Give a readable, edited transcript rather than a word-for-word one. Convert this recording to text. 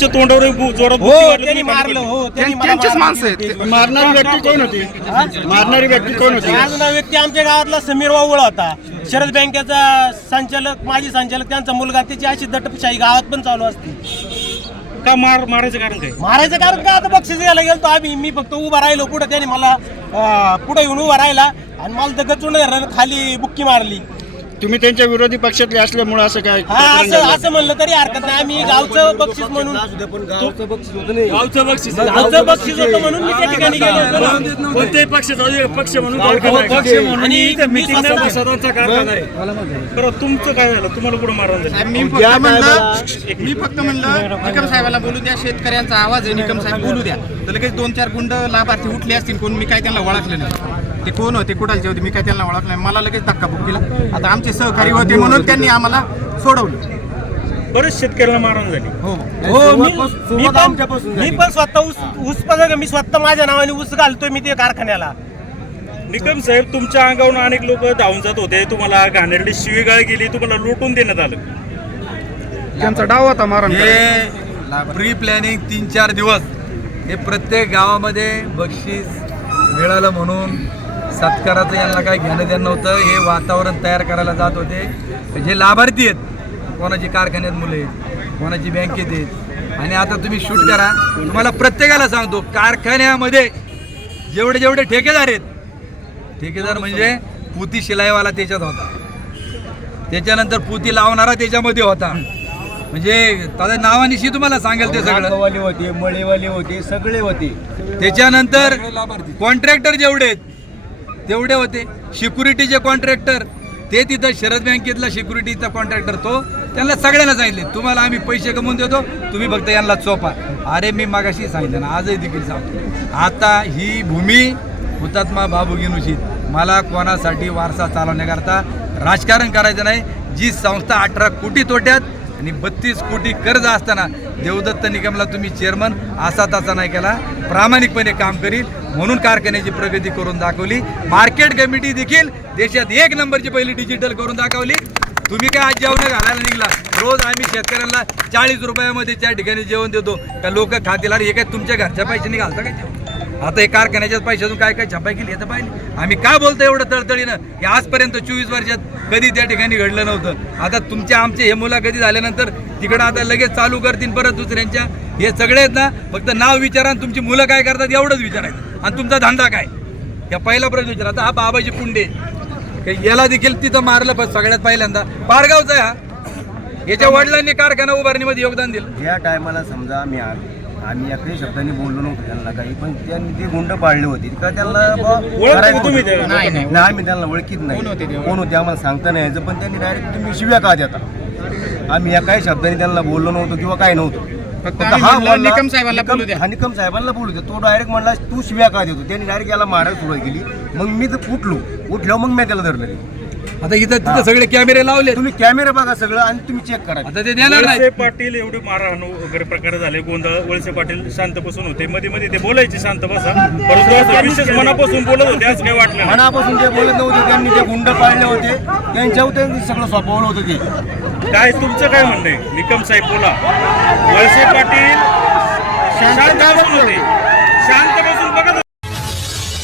तोंडावर जोरात हो त्यांनी मारलं. हो त्यांचेच माणसं आहेत. मारणारी व्यक्ती कोण होती? मारणारी व्यक्ती कोण होती? मारणारा व्यक्ती आमच्या गावातला समीर वावळ होता. शरद बँकेचा संचालक, माजी संचालक, त्यांचा मुलगा. त्याची अशी दटपशाही गावात पण चालू असते. का मारायचं कारण काय? मारायचं कारण काय? आता बक्षीस घ्यायला गेलो आम्ही. मी फक्त उभा राहिलो पुढे. त्याने मला पुढे येऊन उभा राहिला आणि मला दगड खाली बुक्की मारली. तुम्ही त्यांच्या विरोधी पक्षातले असल्यामुळे असं काय? असं म्हणलं तरी हरकत नाही. आम्ही गावचं बक्षीस म्हणून गावचं बक्षीस होतं म्हणून मी त्या ठिकाणी गेलो. कोणत्याही पक्षाचा पक्ष म्हणून आणि सर्वांचा कारखाना आहे. बरं, तुमचं काय झालं? तुम्हाला कुठं मारलं? मी फक्त म्हणलं निकम साहेबाला बोलू द्या, शेतकऱ्यांचा आवाज आहे, निकम साहेब बोलू द्या. तर लगेच 2-4 गुंड लाभार्थी उठले असतील. कोण, मी काय त्यांना ओळखलं नाही. ते कोण होते, कुठालचे होते, मी काय त्यांना ओळखलं नाही. मला लगेच धक्काबुक्की केला. आता आमचे सहकारी होते म्हणून त्यांनी आम्हाला सोडवलं. बरेच शेतकऱ्याला मारण झाली. हो, मी पण स्वतः ऊस मी स्वतः माझ्या नावाने ऊस घालतोय मी ते कारखान्याला. निकम साहेब, तुमच्या अंगावरून अनेक लोक धावून जात होते. तुम्हाला घाणेरडी शिवीगाळ केली, तुम्हाला लुटून देण्यात आलं. त्यांचा डाव होता मारण. हे प्री प्लॅनिंग 3-4 दिवस हे प्रत्येक गावामध्ये बक्षीस मिळालं म्हणून सत्काराचं यांना काही घेणं देणं नव्हतं. हे वातावरण तयार करायला जात होते. जे लाभार्थी आहेत, कोणाची कारखान्यात मुले आहेत, कोणाची बँकेत आहेत. आणि आता तुम्ही शूट करा. तुम्हाला प्रत्येकाला सांगतो, कारखान्यामध्ये जेवढे ठेकेदार आहेत, ठेकेदार म्हणजे पुती शिलाईवाला त्याच्यात होता, त्याच्यानंतर पुती लावणारा त्याच्यामध्ये होता. म्हणजे त्याच्या नावानिशी तुम्हाला सांगेल ते सगळं होते, मळेवाले होते, सगळे होते. त्याच्यानंतर कॉन्ट्रॅक्टर जेवढे आहेत तेवढे होते. सिक्युरिटीचे कॉन्ट्रॅक्टर ते तिथं शरद बँकेतला सिक्युरिटीचा कॉन्ट्रॅक्टर, तो त्यांना सगळ्यांना सांगितले, तुम्हाला आम्ही पैसे कमवून देतो, तुम्ही फक्त यांना चोपा. अरे मी मागाशी सांगितलं ना, आजही देखील सांगतो. आता ही भूमी हुतात्मा बाबू गिनुशीत. मला कोणासाठी वारसा चालवण्याकरता राजकारण करायचं नाही. जी संस्था 18 कोटी तोट्यात आणि 32 कोटी कर्ज असताना देवदत्त निगमला तुम्ही चेअरमन असा तसा नाही केला. प्रामाणिकपणे काम करील म्हणून कारखान्याची प्रगती करून दाखवली. मार्केट कमिटी देखील देशात 1 नंबरची पहिली डिजिटल करून दाखवली. तुम्ही काय आज जेवण घालायला निघला? रोज आम्ही शेतकऱ्यांना 40 रुपयामध्ये त्या ठिकाणी जेवण देतो. का लोक खातील? अरे हे काय तुमच्या घरच्या पैशाने घालता काय जेवण? आता हे कारखान्याच्याच पैशातून काय काय छपाई केली तर पाहिजे. आम्ही का बोलतो एवढं तळतळीनं? की आजपर्यंत 24 वर्षात कधी त्या ठिकाणी घडलं नव्हतं. आता तुमच्या आमचे हे मुलाखती झाल्यानंतर तिकडं आता लगेच चालू करतील परत दुसऱ्यांच्या. हे सगळे आहेत ना, फक्त नाव विचारा आणि तुमची मुलं काय करतात एवढंच विचारायचं. आणि तुमचा धंदा काय, या पहिला प्रश्न विचारा. आता हा बाबाजी पुंडे, याला देखील तिथं मारलं सगळ्यात पहिल्यांदा. पारगावचा आहे हा. याच्या वडिलांनी कारखाना उभारणीमध्ये योगदान दिलं. या टायमाला समजा आम्ही एकही शब्दांनी बोललो नव्हतो त्यांना काही, पण त्यांनी ते गुंड पाळले होते का त्यांना नाही, आम्ही त्यांना ओळखीत नाही. कोण होते आम्हाला सांगता नाही यायचं, पण त्यांनी डायरेक्ट तुम्ही शिव्या का देता? आम्ही एकाही शब्दांनी त्यांना बोललो नव्हतो किंवा काय नव्हतं. निकम साहेबांना बोलू द्या. हा, निकम साहेबांना बोलू द्या. तो डायरेक्ट म्हणला तू शिव्या का देतो. त्यांनी डायरेक्ट याला मारायला सुरुवात केली. मग मी तर उठलो मग मी त्याला धरलं. आता इथं तिथं सगळे कॅमेरे लावले. तुम्ही कॅमेरा बघा सगळं आणि तुम्ही चेक करा. आता ते देणार नाही. वळसे पाटील एवढे मारहाण वगैरे प्रकार झाले, गोंधळ. वळसे पाटील शांत बसून होते, मध्ये मध्ये ते बोलायचे शांत बसा, परंतु असं विशेष मनापासून बोलत होते, आज काय वाटलं नाही. मनापासून जे बोलत नव्हते, त्यांनी ते गुंड पाळले होते, त्यांच्यावर त्यांनी सगळं सोपवलं होतं. ते काय तुमचं काय म्हणणं आहे? निकम साहेब बोला. वळसे पाटील शांत बसून होते, शांत बसून बघत